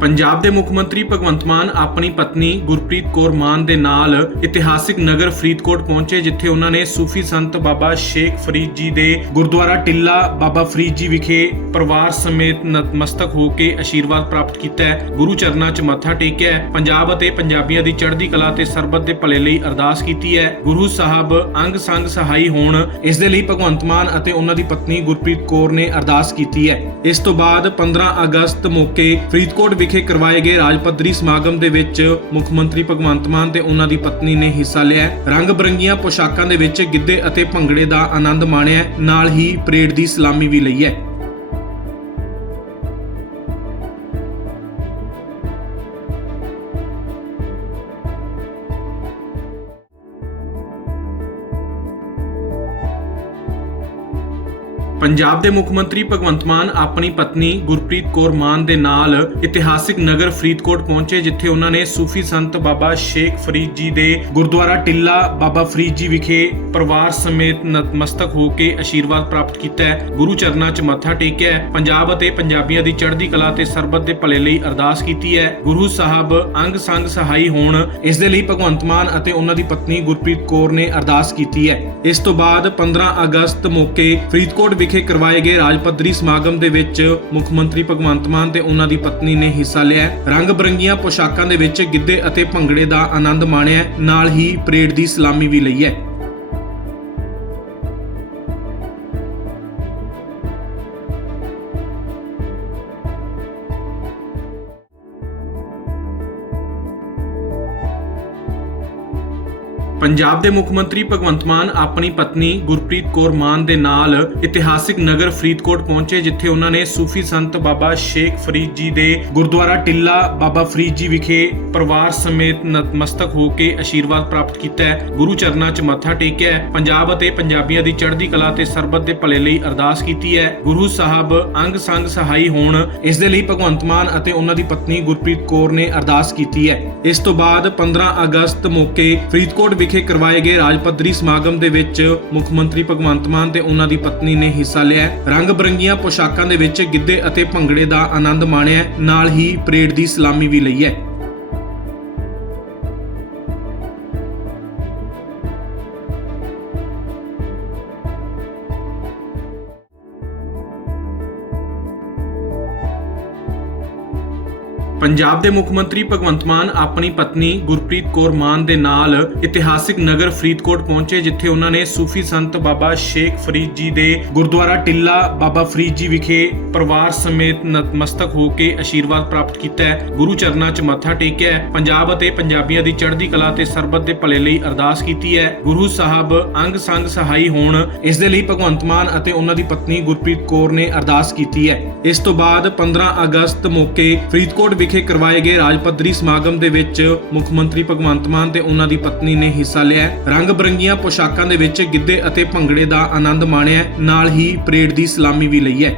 ਪੰਜਾਬ ਦੇ ਮੁੱਖ ਮੰਤਰੀ ਭਗਵੰਤ ਮਾਨ, ਆਪਣੀ ਪਤਨੀ ਗੁਰਪ੍ਰੀਤ ਕੌਰ ਮਾਨ ਦੇ ਨਾਲ ਇਤਿਹਾਸਿਕ ਨਗਰ ਫਰੀਦਕੋਟ ਪਹੁੰਚੇ, ਜਿੱਥੇ ਉਹਨਾਂ ਨੇ ਸੂਫੀ ਸੰਤ ਬਾਬਾ ਸ਼ੇਖ ਫਰੀਦ ਜੀ ਦੇ ਗੁਰਦੁਆਰਾ ਟਿੱਲਾ ਬਾਬਾ ਫਰੀਦ ਜੀ ਵਿਖੇ ਪਰਿਵਾਰ ਸਮੇਤ ਨਤਮਸਤਕ ਹੋ ਕੇ ਆਸ਼ੀਰਵਾਦ ਪ੍ਰਾਪਤ ਕੀਤਾ ਹੈ। ਗੁਰੂ ਚਰਨਾਂ 'ਚ ਮੱਥਾ ਟੇਕਿਆ ਹੈ। ਪੰਜਾਬ ਅਤੇ ਪੰਜਾਬੀਆਂ ਦੀ ਚੜ੍ਹਦੀ ਕਲਾ ਤੇ ਸਰਬੱਤ ਦੇ ਭਲੇ ਲਈ ਅਰਦਾਸ ਕੀਤੀ ਹੈ। ਗੁਰੂ ਸਾਹਿਬ ਅੰਗ ਸੰਗ ਸਹਾਈ ਹੋਣ, ਇਸ ਦੇ ਲਈ ਭਗਵੰਤ ਮਾਨ ਅਤੇ ਉਹਨਾਂ ਦੀ ਪਤਨੀ ਗੁਰਪ੍ਰੀਤ ਕੌਰ ਨੇ ਅਰਦਾਸ ਕੀਤੀ ਹੈ। ਇਸ ਤੋਂ ਬਾਅਦ 15 ਅਗਸਤ ਮੌਕੇ ਫਰੀਦਕੋਟ ਵਿਖੇ ਕਰਵਾਏ ਗਏ ਰਾਜ ਪੱਧਰੀ ਸਮਾਗਮ ਦੇ ਵਿੱਚ ਮੁੱਖ ਮੰਤਰੀ ਭਗਵੰਤ ਮਾਨ ਤੇ ਉਹਨਾਂ ਦੀ ਪਤਨੀ ਨੇ ਹਿੱਸਾ ਲਿਆ ਰੰਗ ਬਰੰਗੀਆਂ ਪੋਸ਼ਾਕਾਂ ਦੇ ਵਿੱਚ ਗਿੱਧੇ ਅਤੇ ਭੰਗੜੇ ਦਾ ਆਨੰਦ ਮਾਣਿਆ ਨਾਲ ਹੀ ਪਰੇਡ ਦੀ ਸਲਾਮੀ ਵੀ ਲਈ ਹੈ। ਪੰਜਾਬ ਦੇ ਮੁੱਖ ਮੰਤਰੀ ਭਗਵੰਤ ਮਾਨ, ਆਪਣੀ ਪਤਨੀ ਗੁਰਪ੍ਰੀਤ ਕੌਰ ਮਾਨ ਦੇ ਨਾਲ ਇਤਿਹਾਸਿਕ ਨਗਰ ਫਰੀਦਕੋਟ ਪਹੁੰਚੇ, ਜਿੱਥੇ ਉਹਨਾਂ ਨੇ ਸੂਫੀ ਸੰਤ ਬਾਬਾ ਸ਼ੇਖ ਫਰੀਦ ਜੀ ਦੇ ਗੁਰਦੁਆਰਾ ਟਿੱਲਾ ਬਾਬਾ ਫਰੀਦ ਜੀ ਵਿਖੇ ਪਰਿਵਾਰ ਸਮੇਤ ਨਤਮਸਤਕ ਹੋ ਕੇ ਆਸ਼ੀਰਵਾਦ ਪ੍ਰਾਪਤ ਕੀਤਾ ਹੈ। ਗੁਰੂ ਚਰਨਾਂ 'ਚ ਮੱਥਾ ਟੇਕਿਆ ਹੈ। ਪੰਜਾਬ ਅਤੇ ਪੰਜਾਬੀਆਂ ਦੀ ਚੜ੍ਹਦੀ ਕਲਾ ਤੇ ਸਰਬੱਤ ਦੇ ਭਲੇ ਲਈ ਅਰਦਾਸ ਕੀਤੀ ਹੈ। ਗੁਰੂ ਸਾਹਿਬ ਅੰਗ ਸੰਗ ਸਹਾਈ ਹੋਣ, ਇਸ ਦੇ ਲਈ ਭਗਵੰਤ ਮਾਨ ਅਤੇ ਉਹਨਾਂ ਦੀ ਪਤਨੀ ਗੁਰਪ੍ਰੀਤ ਕੌਰ ਨੇ ਅਰਦਾਸ ਕੀਤੀ ਹੈ। ਇਸ ਤੋਂ ਬਾਅਦ 15 ਅਗਸਤ ਮੌਕੇ ਫਰੀਦਕੋਟ ਵਿਖੇ ਕਰਵਾਏ ਗਏ ਰਾਜ ਪੱਧਰੀ ਸਮਾਗਮ ਦੇ ਵਿੱਚ ਮੁੱਖ ਮੰਤਰੀ ਭਗਵੰਤ ਮਾਨ ਤੇ ਉਹਨਾਂ ਦੀ ਪਤਨੀ ਨੇ ਹਿੱਸਾ ਲਿਆ ਰੰਗ ਬਰੰਗੀਆਂ ਪੋਸ਼ਾਕਾਂ ਦੇ ਵਿੱਚ ਗਿੱਧੇ ਅਤੇ ਭੰਗੜੇ ਦਾ ਆਨੰਦ ਮਾਣਿਆ ਨਾਲ ਹੀ ਪਰੇਡ ਦੀ ਸਲਾਮੀ ਵੀ ਲਈ ਹੈ। ਪੰਜਾਬ ਦੇ ਮੁੱਖ ਮੰਤਰੀ ਭਗਵੰਤ ਮਾਨ, ਆਪਣੀ ਪਤਨੀ ਗੁਰਪ੍ਰੀਤ ਕੌਰ ਮਾਨ ਦੇ ਨਾਲ ਇਤਿਹਾਸਿਕ ਨਗਰ ਫਰੀਦਕੋਟ ਪਹੁੰਚੇ, ਜਿੱਥੇ ਉਹਨਾਂ ਨੇ ਸੂਫੀ ਸੰਤ ਬਾਬਾ ਸ਼ੇਖ ਫਰੀਦ ਜੀ ਦੇ ਗੁਰਦੁਆਰਾ ਟਿੱਲਾ ਬਾਬਾ ਫਰੀਦ ਜੀ ਵਿਖੇ ਪਰਿਵਾਰ ਸਮੇਤ ਨਤਮਸਤਕ ਹੋ ਕੇ ਆਸ਼ੀਰਵਾਦ ਪ੍ਰਾਪਤ ਕੀਤਾ ਹੈ। ਗੁਰੂ ਚਰਨਾਂ 'ਚ ਮੱਥਾ ਟੇਕਿਆ ਹੈ। ਪੰਜਾਬ ਅਤੇ ਪੰਜਾਬੀਆਂ ਦੀ ਚੜ੍ਹਦੀ ਕਲਾ ਤੇ ਸਰਬੱਤ ਦੇ ਭਲੇ ਲਈ ਅਰਦਾਸ ਕੀਤੀ ਹੈ। ਗੁਰੂ ਸਾਹਿਬ ਅੰਗ ਸੰਗ ਸਹਾਈ ਹੋਣ, ਇਸ ਦੇ ਲਈ ਭਗਵੰਤ ਮਾਨ ਅਤੇ ਉਹਨਾਂ ਦੀ ਪਤਨੀ ਗੁਰਪ੍ਰੀਤ ਕੌਰ ਨੇ ਅਰਦਾਸ ਕੀਤੀ ਹੈ। ਇਸ ਤੋਂ ਬਾਅਦ 15 ਅਗਸਤ ਮੌਕੇ ਫਰੀਦਕੋਟ ਵਿਖੇ ਕਰਵਾਏ ਗਏ ਰਾਜ ਪੱਧਰੀ ਸਮਾਗਮ ਦੇ ਵਿੱਚ ਮੁੱਖ ਮੰਤਰੀ ਭਗਵੰਤ ਮਾਨ ਤੇ ਉਹਨਾਂ ਦੀ ਪਤਨੀ ਨੇ ਹਿੱਸਾ ਲਿਆ ਰੰਗ ਬਰੰਗੀਆਂ ਪੋਸ਼ਾਕਾਂ ਦੇ ਵਿੱਚ ਗਿੱਧੇ ਅਤੇ ਭੰਗੜੇ ਦਾ ਆਨੰਦ ਮਾਣਿਆ ਨਾਲ ਹੀ ਪਰੇਡ ਦੀ ਸਲਾਮੀ ਵੀ ਲਈ ਹੈ। ਪੰਜਾਬ ਦੇ ਮੁੱਖ ਮੰਤਰੀ ਭਗਵੰਤ ਮਾਨ, ਆਪਣੀ ਪਤਨੀ ਗੁਰਪ੍ਰੀਤ ਕੌਰ ਮਾਨ ਦੇ ਨਾਲ ਇਤਿਹਾਸਿਕ ਨਗਰ ਫਰੀਦਕੋਟ ਪਹੁੰਚੇ, ਜਿੱਥੇ ਉਹਨਾਂ ਨੇ ਸੂਫੀ ਸੰਤ ਬਾਬਾ ਸ਼ੇਖ ਫਰੀਦ ਜੀ ਦੇ ਗੁਰਦੁਆਰਾ ਟਿੱਲਾ ਬਾਬਾ ਫਰੀਦ ਜੀ ਵਿਖੇ ਪਰਿਵਾਰ ਸਮੇਤ ਨਤਮਸਤਕ ਹੋ ਕੇ ਆਸ਼ੀਰਵਾਦ ਪ੍ਰਾਪਤ ਕੀਤਾ ਹੈ। ਗੁਰੂ ਚਰਨਾਂ 'ਚ ਮੱਥਾ ਟੇਕਿਆ ਹੈ। ਪੰਜਾਬ ਅਤੇ ਪੰਜਾਬੀਆਂ ਦੀ ਚੜ੍ਹਦੀ ਕਲਾ ਤੇ ਸਰਬੱਤ ਦੇ ਭਲੇ ਲਈ ਅਰਦਾਸ ਕੀਤੀ ਹੈ। ਗੁਰੂ ਸਾਹਿਬ ਅੰਗ ਸੰਗ ਸਹਾਈ ਹੋਣ, ਇਸ ਦੇ ਲਈ ਭਗਵੰਤ ਮਾਨ ਅਤੇ ਉਹਨਾਂ ਦੀ ਪਤਨੀ ਗੁਰਪ੍ਰੀਤ ਕੌਰ ਨੇ ਅਰਦਾਸ ਕੀਤੀ ਹੈ। ਇਸ ਤੋਂ ਬਾਅਦ 15 ਅਗਸਤ ਮੌਕੇ ਫਰੀਦਕੋਟ ਵਿਖੇ ਕਰਵਾਏ ਗਏ ਰਾਜ ਪੱਧਰੀ ਸਮਾਗਮ ਦੇ ਵਿੱਚ ਮੁੱਖ ਮੰਤਰੀ ਭਗਵੰਤ ਮਾਨ ਤੇ ਉਹਨਾਂ ਦੀ ਪਤਨੀ ਨੇ ਹਿੱਸਾ ਲਿਆ ਰੰਗ ਬਰੰਗੀਆਂ ਪੋਸ਼ਾਕਾਂ ਦੇ ਵਿੱਚ ਗਿੱਧੇ ਅਤੇ ਭੰਗੜੇ ਦਾ ਆਨੰਦ ਮਾਣਿਆ ਨਾਲ ਹੀ ਪਰੇਡ ਦੀ ਸਲਾਮੀ ਵੀ ਲਈ ਹੈ।